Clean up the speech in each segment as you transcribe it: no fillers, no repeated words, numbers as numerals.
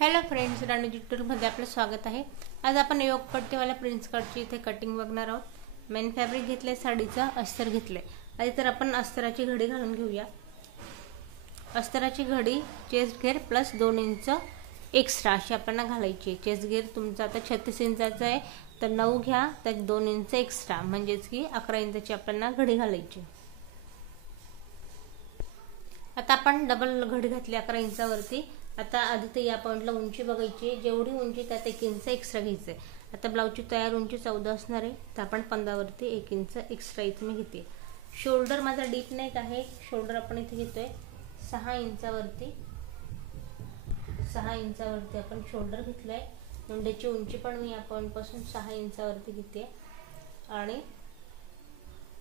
Hello friends, राणी ट्युटोरियलमध्ये आपलं स्वागत आहे। आज आपण योगपट्टीवाल्या प्रिन्स कटची इथे कटिंग बघणार आहोत। मेन फॅब्रिक घेतले, साडीचा अस्तर घेतले। आधी तर आपण अस्तराची घडी घालून घेऊया। अस्तराची घडी चेस्ट घेर प्लस 2 इंच एक्स्ट्रा अशी आपल्याला घालायची। चेस्ट घेर तुमचा आता 36 इंचाचा आहे तर 9 घ्या, त्यात 2 इंच एक्स्ट्रा म्हणजेच की 11 इंचाची आपल्याला घडी घालायची। आता आपण डबल घडी घातली 11 इंचावरती। आता आधी तर या पॉइंटला उंची बघायची, जेवढी उंची त्यात 1 इंच एक्स्ट्रा घ्यायचं आहे। आता ब्लाउजची तयार उंची 14 असणार आहे तर आपण 15 वरती 1 इंच एक्स्ट्रा इथे मी घेते। शोल्डर माझा डीप नेक आहे, शोल्डर आपण इथे घेतोय 6 इंचावरती। 6 इंचावरती आपण शोल्डर घेतलाय। मुंड्याची उंची पण मी या पॉइंट पासून 6 इंचावरती घेते आणि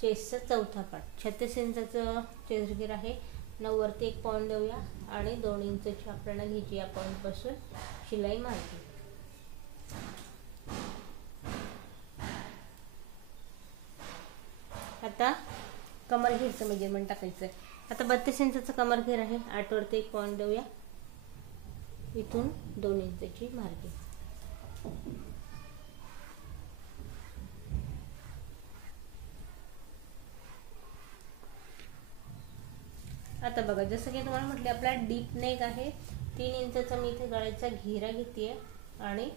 चेस्टचा चौथा पार्ट 36 इंचाचं चेस्ट घेर आहे। 9 वरती 1 पॉइंट देऊया आणि 2 इंचची आपल्याला घ्यायची या पॉइंट पासून शिलाई मारली। आता कमर घेरचं मेजरमेंट टाकायचं आहे। आता 32 इंचाचं कमर घेर आहे, 8 वरती 1 पॉइंट देऊया, इथून 2 इंचची मार्जिन। आता बघा, जसं की तुम्हाला म्हटले आपला डीप नेक आहे, 3 इंचाचा मी इथे गळ्याचा घेरा घेते आणि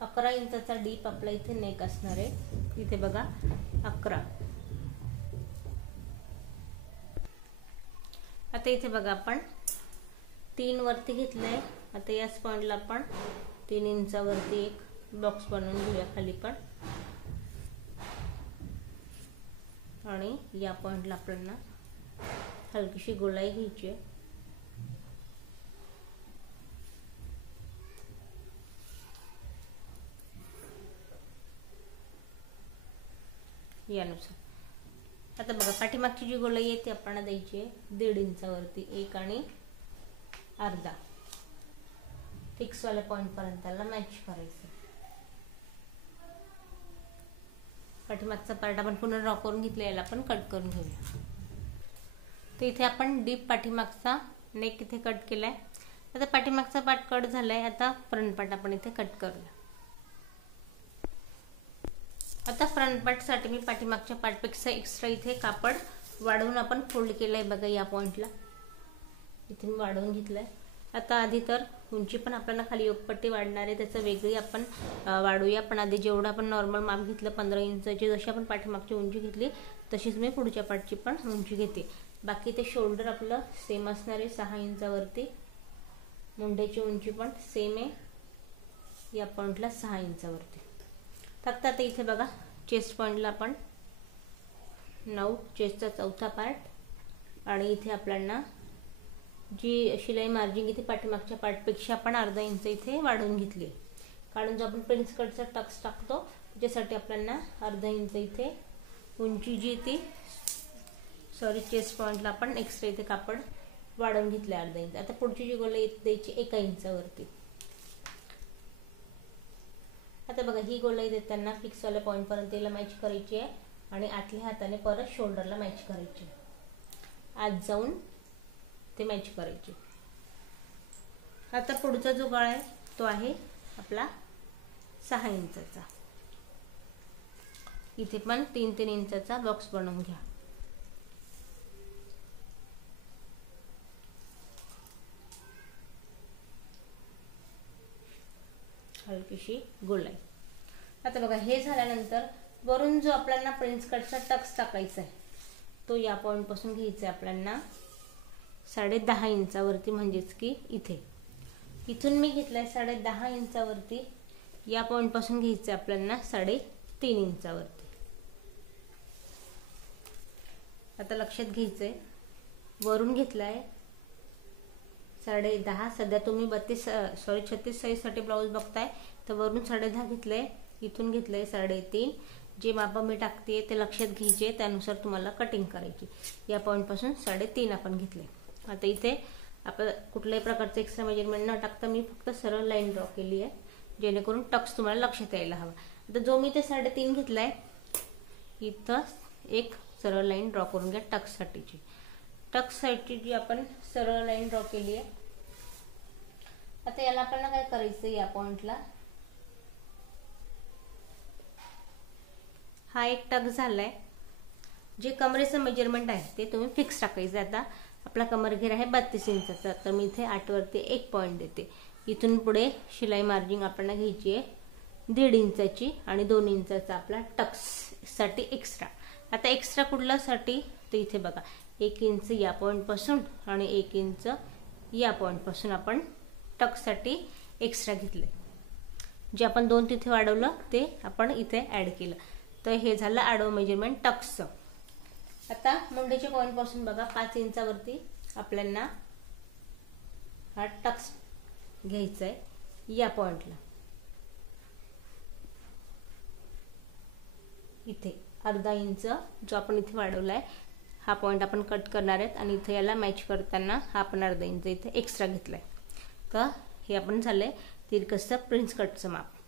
11 इंचाचा डीप आपला इथे नेक असणार आहे। इथे बघा 11। आता इथे बघा आपण 3 वरती घेतलंय। आता याच पॉइंटला आपण 3 इंचावरती एक बॉक्स बनवून घेऊया खाली पण, आणि या पॉइंटला आपल्याला हलकीशी गोलाई घ्यायची आहे। यानुसार आता बघा पाठीमागची जी गोलाई आहे ती आपल्याला द्यायची आहे 1.5 इंचावरती 1 आणि अर्धा फिक्स वाल्या पॉइंट पर्यंत त्याला मॅच करायचं। पाठीमागचा पार्ट आपण पुन्हा ड्रॉ करून घेतला, याला आपण कट करून घेऊया। तर इथे आपण डीप पाठीमागचा नेक इथे कट केलाय। आता पाठीमागचा पार्ट कट झालाय, आता फ्रंट पार्ट आपण इथे कट करूया। आता फ्रंट पार्ट साठी मी पाठीमागच्या पार्ट पेक्षा एक्स्ट्रा इथे कापड वाढवून आपण फोल्ड केलाय बघा, या पॉइंटला इथे मी वाढवून घेतलाय। आता आधी तर उंची पण आपल्याला खाली योगपट्टी वाढणार आहे, त्याचं वेगळी आपण वाढूया। पण आधी जेवढं आपण नॉर्मल माप घेतलं 15 इंचाची, जशी आपण पाठीमागची उंची घेतली तशीच मी पुढच्या पार्टची पण उंची घेते। बाकी ते शोल्डर आपलं सेम असणार आहे 6 इंचावरती। मुंड्याची उंची पण सेम आहे या पॉइंटला 6 इंचावरती। फक्त आता इथे बघा चेस्ट पॉइंटला आपण 9 चेस्टचा चौथा पार्ट आणि इथे आपल्याला जी शिलाई मार्जिन इथे पाठीमागच्या पार्टपेक्षा आपण अर्धा इंच इथे वाढवून घेतली, कारण जो आपण प्रिन्स कटचा टक्स टाकतो त्याच्यासाठी आपल्याला अर्धा इंच इथे उंची जी ती चेस्ट पॉइंटला आपण एक्स्ट्रा इथे कापड वाढवून घेतले अर्धा इंच। आता पुढची जी गोलाई द्यायची 1 इंचावरती। आता बघा ही गोलाई देताना फिक्स वाल्या पॉइंट पर्यंत तिला मॅच करायची आहे आणि आतल्या हाताने परत शोल्डरला मॅच करायची, आत जाऊन ते मॅच करायची। आता पुढचा जो गळा आहे तो आहे आपला 6 इंचाचा। इथे पण 3-3 इंचाचा बॉक्स बनवून घ्या। हलकीशी गोलाई। आता बघा हे झाल्यानंतर वरून जो आपल्याला प्रिन्स कटचा टक्स टाकायचा आहे तो या पॉइंट पासून घ्यायचा आहे आपल्याला 10.5 इंचावरती, म्हणजेच की इथून मी घेतलाय 10.5 इंचावरती। या पॉइंट पासून घ्यायचं आपल्याला 3.5 इंचावरती। आता लक्षात घ्यायचंय वरून घेतलाय 10.5। सध्या तुम्ही 36 साईज साठी ब्लाउज बघताय तर वरून 10.5 घेतलंय, इथून घेतलंय 3.5। जे माप मी टाकते ते लक्षात घ्यायचे, त्यानुसार तुम्हाला कटिंग करायची। या पॉइंट पासून 3.5 आपण घेतले। आता इथे आपण कुठल्याही प्रकारचं एक्स्ट्रा मेजरमेंट न टाकता मी फक्त सरळ लाईन ड्रॉ केली आहे, जेणेकरून टक्स तुम्हाला लक्षात यायला हवा। आता जो मी ते 3.5 घेतलाय इथं एक सरळ लाईन ड्रॉ करून घ्या टक्स साठीची। टक्स साईडची जी आपण सरळ लाईन ड्रॉ केली आहे आता याला आपल्याला काय करायचं, या पॉइंटला हा एक टक झालाय. जे कमरेचं मेजरमेंट आहे ते तुम्ही फिक्स टाकायचं. आता आपला कमरघेर आहे 32 इंचाचा, तर मी इथे 8 वरती 1 पॉइंट देते. इथून पुढे शिलाई मार्जिन आपल्याला घ्यायची आहे 1.5 इंचाची आणि 2 इंचाचा आपला टक्ससाठी एक्स्ट्रा. आता एक्स्ट्रा कुठल्यासाठी, तर इथे बघा 1 इंच या पॉईंटपासून आणि 1 इंच या पॉईंटपासून आपण टक्ससाठी एक्स्ट्रा घेतले. जे आपण 2 तिथे वाढवलं ते आपण इथे ॲड केलं. तर हे झालं आडवं मेजरमेंट टक्सचं. आता मुंडेच्या पॉईंटपासून बघा 5 इंचावरती आपल्याला हा टक्स घ्यायचा आहे या पॉईंटला. इथे अर्धा इंच जो आपण इथे वाढवला आहे हा पॉईंट आपण कट करणार आहेत आणि इथे याला मॅच करताना हा आपण अर्धा इंच इथे एक्स्ट्रा घेतला आहे. तर हे आपण झालं आहे तिरकसचं प्रिन्स कटचं माप.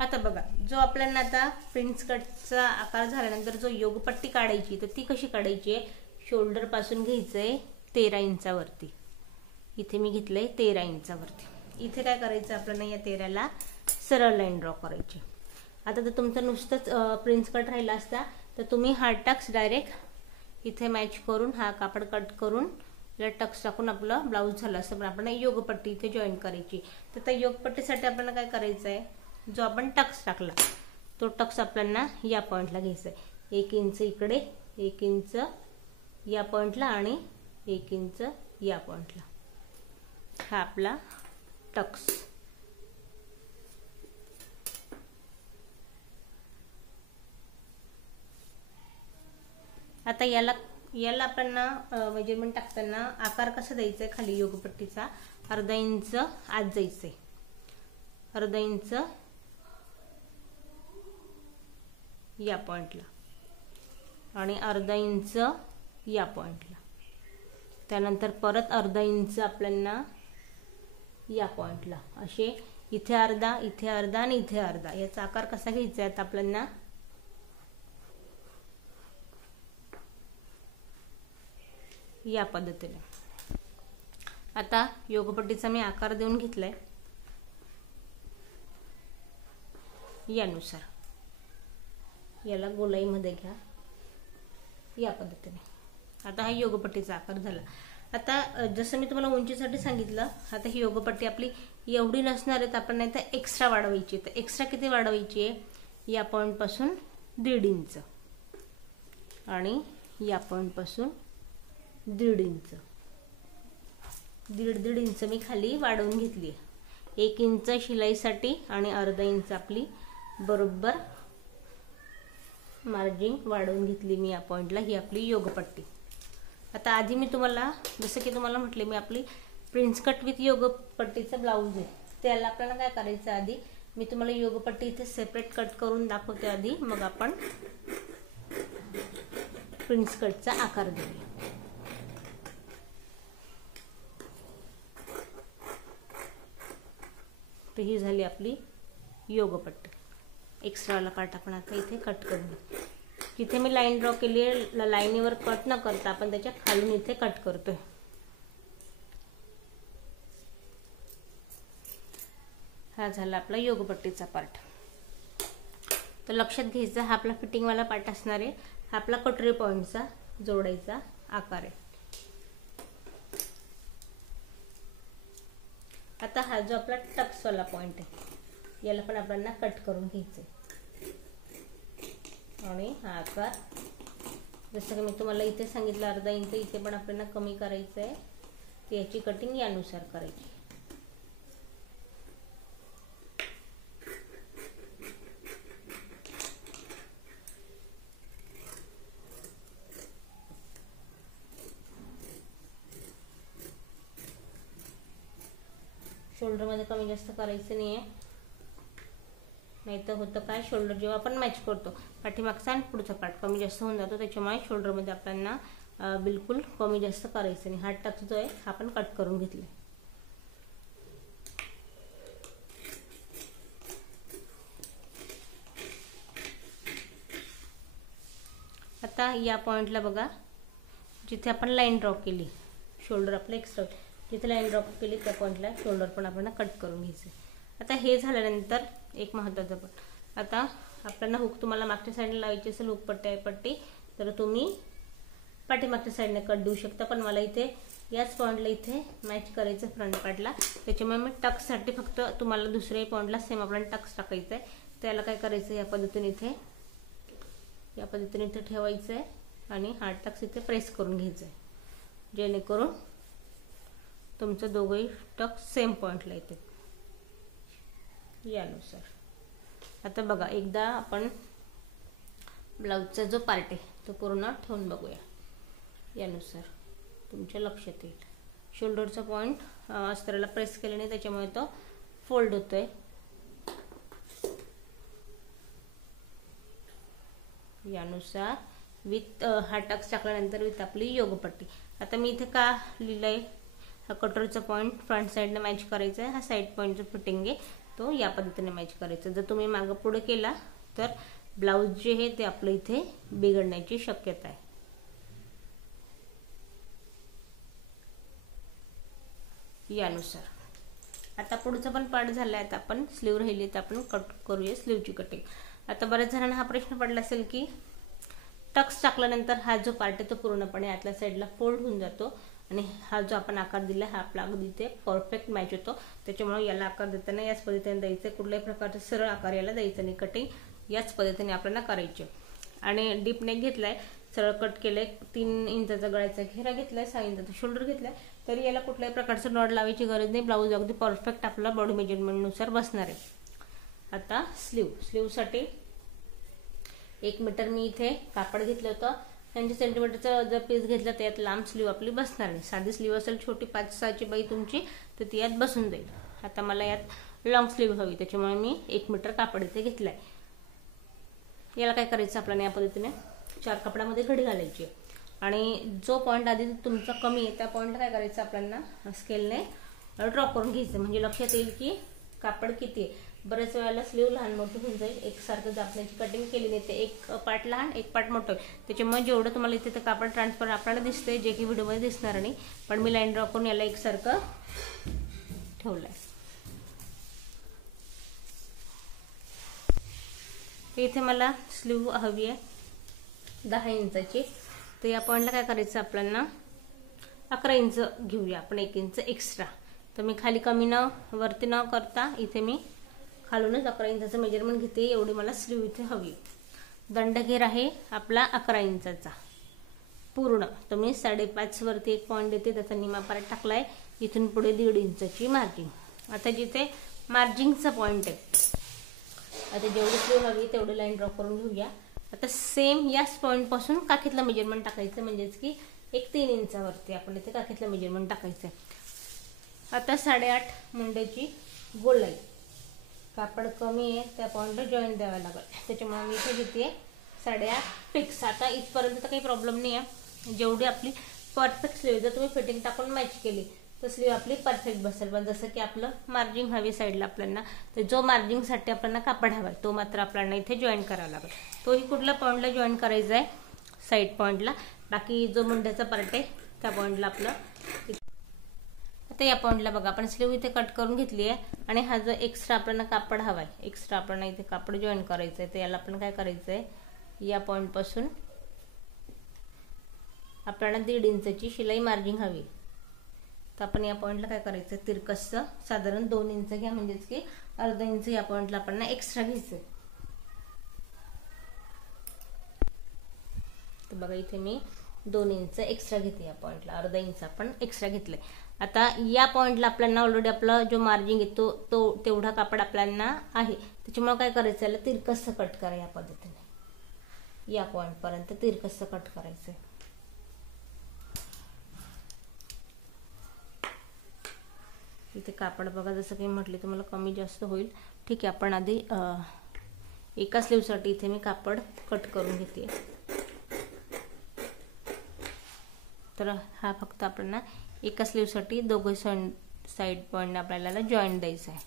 आता बघा जो आपल्याला आता प्रिन्स कटचा आकार झाल्यानंतर जो योगपट्टी काढायची, तर ती कशी काढायची आहे, शोल्डर पासून घ्यायचं आहे 13 इंचावरती. इथे मी घेतलंय 13 इंचावरती. इथे काय करायचं आपल्याला, या 13ला सरळ लाईन ड्रॉ करायची. आता जर तुमचं नुसतंच प्रिन्स कट राहिला असता तर तुम्ही हा टक्स डायरेक्ट इथे मॅच करून हा कापड कट करून या टक्स टाकून आपलं ब्लाऊज झालं असतं. पण आपण योगपट्टी इथे जॉईन करायची. तर त्या योगपट्टीसाठी आपल्याला काय करायचं आहे, जो आपण टक्स टाकला तो टक्स आपल्याला या पॉईंटला घ्यायचा आहे. 1 इंच इकडे, 1 इंच या पॉईंटला आणि 1 इंच या पॉईंटला. हा आपला टक्स. आता याला आपण मेजरमेंट टाकताना आकार कसा द्यायचा आहे, खाली योगपट्टीचा अर्धा इंच आत जायचंय, अर्धा इंच या पॉइंटला आणि अर्धा इंच या पॉइंटला. त्यानंतर परत अर्धा इंच आपल्याला या पॉइंटला. असे इथे अर्धा, इथे अर्धा आणि इथे अर्धा. याचा आकार कसा घ्यायचा आहे आता आपल्याला, या पद्धतीने. आता योगपट्टीचा मी आकार देऊन घेतलाय यानुसार. याला गोलाईमध्ये घ्या या पद्धतीने. आता हा योगपट्टीचा आकार झाला. आता जसं मी तुम्हाला उंचीसाठी सांगितलं, आता ही योगपट्टी आपली एवढी नसणार आहे, तर आपण नाही तर एक्स्ट्रा वाढवायची. तर एक्स्ट्रा किती वाढवायची आहे, या पॉइंट पासून 1.5 इंच आणि या पॉइंट पासून 1.5 इंच, 1.5 इंच मी खाली वाढवून घेतली. 1 इंच शिलाईसाठी आणि अर्धा इंच आपली बरोबर मार्जिन वाढवून घेतली मी या पॉइंटला. ही आपली योगपट्टी. आता आधी मी तुम्हाला जसं की तुम्हाला म्हटले, मी आपली प्रिन्स कट विथ योगपट्टीचं ब्लाऊज आहे, त्याला आपल्याला काय करायचं, आधी मी तुम्हाला योगपट्टी इथे सेपरेट कट करून दाखवते आधी, मग आपण प्रिन्स कटचा आकार देऊया. तर ही झाली आपली योगपट्टी. एक्स्ट्रावाला पार्ट आपण आता इथे कट करून घेऊ. जिथे मी लाईन ड्रॉ केली आहे लाईनीवर कट न करता आपण त्याच्या खालून इथे कट करतोय. हा झाला आपला योगपट्टीचा पार्ट. तर लक्षात घ्यायचा, हा आपला फिटिंगवाला पार्ट असणार आहे. हा आपला कटोरी पॉइंटचा जोडायचा आकार आहे. आता हा जो आपला टक्सवाला पॉइंट आहे, याला पण आपल्याला कट करून घ्यायचं आहे. आणि हा आकार जसं की मी तुम्हाला इथे सांगितलं अर्धा इंच, इथे पण आपल्याला कमी करायचं आहे. तर याची कटिंग यानुसार करायची. शोल्डरमध्ये कमी जास्त करायचं नाही आहे, नाही तर होतं काय, शोल्डर जेव्हा आपण मॅच करतो पाठीमागचा आणि पुढचा पार्ट कमी जास्त होऊन जातो. त्याच्यामुळे शोल्डरमध्ये आपल्याला बिलकुल कमी जास्त करायचं नाही. हा टक्स जो आहे हा आपण कट करून घेतले. आता या पॉइंटला बघा, जिथे आपण लाईन ड्रॉ केली, शोल्डर आपलं एक्स्ट्रा, जिथे लाईन ड्रॉप केली त्या पॉईंटला शोल्डर पण आपल्याला कट करून घ्यायचं आहे. आता हे झाल्यानंतर एक महत्त्वाचं पण, आता आपल्याला हुक तुम्हाला मागच्या साईडला लावायची असेल हुक पट्टी तर तुम्ही पाठीमागच्या साईडने कट देऊ शकता. पण मला इथे याच पॉईंटला इथे मॅच करायचं फ्रंट पार्टला, त्याच्यामुळे मी टक्ससाठी फक्त तुम्हाला दुसऱ्या पॉईंटला सेम आपल्याला टक्स टाकायचं आहे. त्याला काय करायचं या पद्धतीने इथे ठेवायचं आहे आणि हा टक्स इथे प्रेस करून घ्यायचं आहे, जेणेकरून तुमचं दोघंही टक्स सेम पॉईंटला येते यानुसार. आता बघा एकदा आपण ब्लाऊजचा जो पार्ट आहे तो पूर्ण ठेवून बघूया. यानुसार तुमच्या लक्षात येईल शोल्डरचा पॉईंट अस्तराला प्रेस केल्याने त्याच्यामुळे तो फोल्ड होतोय. यानुसार विथ हा टक्स टाकल्यानंतर विथ आपली योगपट्टी. आता मी इथे का लिहिलंय, हा कटोरचा पॉईंट फ्रंट साईडने मॅच करायचा आहे, हा साईड पॉईंटचा फिटिंग आहे तो या पद्धतीने मॅच करायचा. जर तुम्ही मागं पुढे केला तर ब्लाऊज जे आहे ते आपलं इथे बिघडण्याची शक्यता आहे. यानुसार आता पुढचा पण पार्ट झाला आहे. आता आपण स्लीव राहिली तर आपण कट करूया स्लीवची कटिंग. आता बऱ्याच जणांना हा प्रश्न पडला असेल की टक्स टाकल्यानंतर हा जो पार्ट आहे तो पूर्णपणे आतल्या साईडला फोल्ड होऊन जातो आणि हा जो आपण आकार दिला हा आपला अगदी ते परफेक्ट मॅच होतो. त्याच्यामुळे याला आकार देताना याच पद्धतीने द्यायचं, कुठल्याही प्रकारचा सरळ आकार याला द्यायचा नाही. कटिंग याच पद्धतीने आपल्याला करायची. आणि डीप नेक घेतलाय, सरळ कट केलंय, 3 इंचाचा गळ्याचा घेरा घेतलाय, 6 इंचाचा शोल्डर घेतलाय, तरी याला कुठल्याही प्रकारचं नॉट लावायची गरज नाही. ब्लाऊज अगदी परफेक्ट आपला बॉडी मेजरमेंटनुसार बसणार आहे. आता स्लीवसाठी 1 मीटर मी इथे कापड घेतलं होतं. 80 सेंटीमीटरचा जर पीस घेतला तर यात लांब स्लीव आपली बसणार नाही. साधी स्लीव असेल छोटी 5-6ची बाई तुमची तर ती यात बसून जाईल. आता मला यात लॉंग स्लीव हवी, त्याच्यामुळे मी 1 मीटर कापड इथे घेतलाय. याला काय करायचं आपल्याला या पद्धतीने 4 कपड्यामध्ये घडी घालायची आणि जो पॉईंट आधी तुमचा कमी आहे त्या पॉईंटला काय करायचं आपल्याला स्केलने ड्रॉ करून घ्यायचं, म्हणजे लक्षात येईल की कापड किती आहे. बऱ्याच वेळेला स्लीव लहान मोठी होऊन जाईल, एकसारखं जापण्याची कटिंग केली नाही ते एक पार्ट लहान एक पार्ट मोठं होईल. त्याच्यामुळे जेवढं तुम्हाला इथे कापड ट्रान्सफर आपल्याला दिसतंय जे की व्हिडिओमध्ये दिसणार नाही, पण मी लाईन ड्रॉ करून याला एकसारखं ठेवलंय. इथे मला स्लीव हवी आहे 10 इंचाची, तर या पॉईंटला काय करायचं आपल्याला 11 इंच घेऊया आपण, 1 इंच एक्स्ट्रा. तर मी खाली कमी न वरती न करता इथे मी खालूनच 11 इंचाचं मेजरमेंट घेते. एवढी मला स्लीव इथे हवी. दंडघेर आहे आपला 11 इंचाचा पूर्ण. तर मी 5.5 वरती एक पॉईंट देते, त्याचा निमा पार्ट टाकलाय. इथून पुढे 1.5 इंचाची मार्जिंग. आता जिथे मार्जिंगचा पॉईंट आहे, आता जेवढी स्लीव हवी तेवढी लाईन ड्रॉ करून घेऊया. आता सेम याच पॉईंट पासून काखेतलं मेजरमेंट टाकायचं, म्हणजेच की एक 3 इंचावरती आपण इथे काखेतलं मेजरमेंट टाकायचं. आता 8.5 मुंड्याची गोलाई, कापड कमी आहे त्या पॉईंटला जॉईंट द्यावा लागेल, त्याच्यामुळे मी इथे घेते 8.5 फिक्स. आता इथपर्यंत तर काही प्रॉब्लेम नाही आहे. जेवढी आपली परफेक्ट स्लीव जर तुम्ही फिटिंग टाकून मॅच केली तर स्लीव आपली परफेक्ट बसेल. पण जसं की आपलं मार्जिंग हवी साईडला आपल्याला, तर जो मार्जिंगसाठी आपल्याला कापड हवा आहे तो मात्र आपल्याला इथे जॉईन करावा लागेल. तोही कुठल्या पॉईंटला जॉईन करायचा आहे, साईड पॉईंटला. बाकी जो मुंड्याचा पार्ट आहे त्या पॉईंटला आपलं. आता या पॉईंटला बघा आपण स्लीव इथे कट करून घेतली आहे आणि हा जो एक्स्ट्रा आपल्याला कापड हवा आहे, एक्स्ट्रा आपल्याला इथे कापड जॉईन करायचं आहे. तर याला आपण काय करायचं आहे, या पॉईंट पासून आपल्याला 1.5 इंचाची शिलाई मार्जिंग हवी. तर आपण या पॉईंटला काय करायचं, तिरकसचं साधारण 2 इंच घ्या, म्हणजेच की अर्धा इंच या पॉईंटला आपल्याला एक्स्ट्रा घ्यायचं. तर बघा इथे मी 2 इंच एक्स्ट्रा घेते या पॉईंटला, अर्धा इंच आपण एक्स्ट्रा घेतलंय. आता या पॉईंटला आपल्याला ऑलरेडी आपला जो मार्जिंग येतो तो तेवढा कापड आपल्याला आहे, त्याच्यामुळे काय करायचं, याला तिरकसं कट करा. या पद्धतीने या पॉईंट पर्यंत तिरकसं कट करायचं. इथे कापड बघा जसं काही म्हटले तुम्हाला कमी जास्त होईल, ठीक आहे. आपण आधी एका स्लीवसाठी इथे मी कापड कट करून घेते. तर हा फक्त आपल्याला एका स्लीवसाठी दोघे साईड पॉईंट आपल्याला जॉईंट द्यायचा आहे.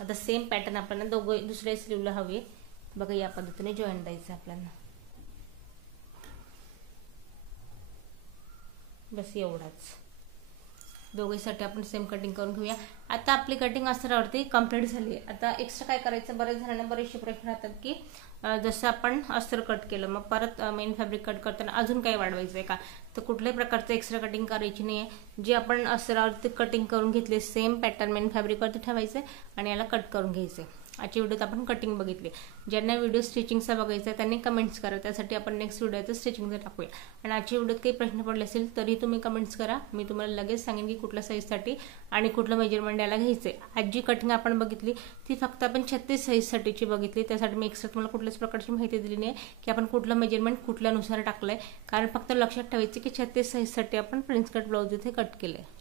आता सेम पॅटर्न आपल्याला दुसऱ्या स्लीवला हवे बघा, या पद्धतीने जॉईंट द्यायचं आपल्याला. बस एवढाच. दोघीसाठी आपण सेम कटिंग करून घेऊया. आता आपली कटिंग अस्तरावरती कंप्लीट झाली आहे. आता एक्स्ट्रा काय करायचं, बरेच जणांना बरेचसे प्रश्न राहतात की जसं आपण अस्तर कट केलं मग परत मेन फॅब्रिक कट करताना अजून काही वाढवायचं आहे का, तर कुठल्याही प्रकारचं एक्स्ट्रा कटिंग करायची नाही आहे. जे आपण अस्तरावरती कटिंग करून घेतले सेम पॅटर्न मेन फॅब्रिकवरती ठेवायचं आहे आणि याला कट करून घ्यायचं आहे. आजच्या व्हिडिओत आपण कटिंग बघितली. ज्यांना व्हिडिओ स्टिचिंगचा बघायचा आहे त्यांनी कमेंट्स करा, त्यासाठी आपण नेक्स्ट व्हिडिओचं स्टिचिंगचं टाकूया. आणि आजच्या व्हिडिओत काही प्रश्न पडले असेल तरी तुम्ही कमेंट्स करा, मी तुम्हाला लगेच सांगेन की कुठल्या साईजसाठी आणि कुठलं मेजरमेंट याला घ्यायचं आहे. आज जी कटिंग आपण बघितली ती फक्त आपण 36 साईजसाठीची बघितली, त्यासाठी मी एक्स्ट्रा तुम्हाला कुठल्याच प्रकारची माहिती दिली नाही की आपण कुठलं मेजरमेंट कुठल्यानुसार टाकलं आहे, कारण फक्त लक्षात ठेवायचं की 36 साईजसाठी आपण प्रिन्स कट ब्लाऊज इथे कट केलं आहे.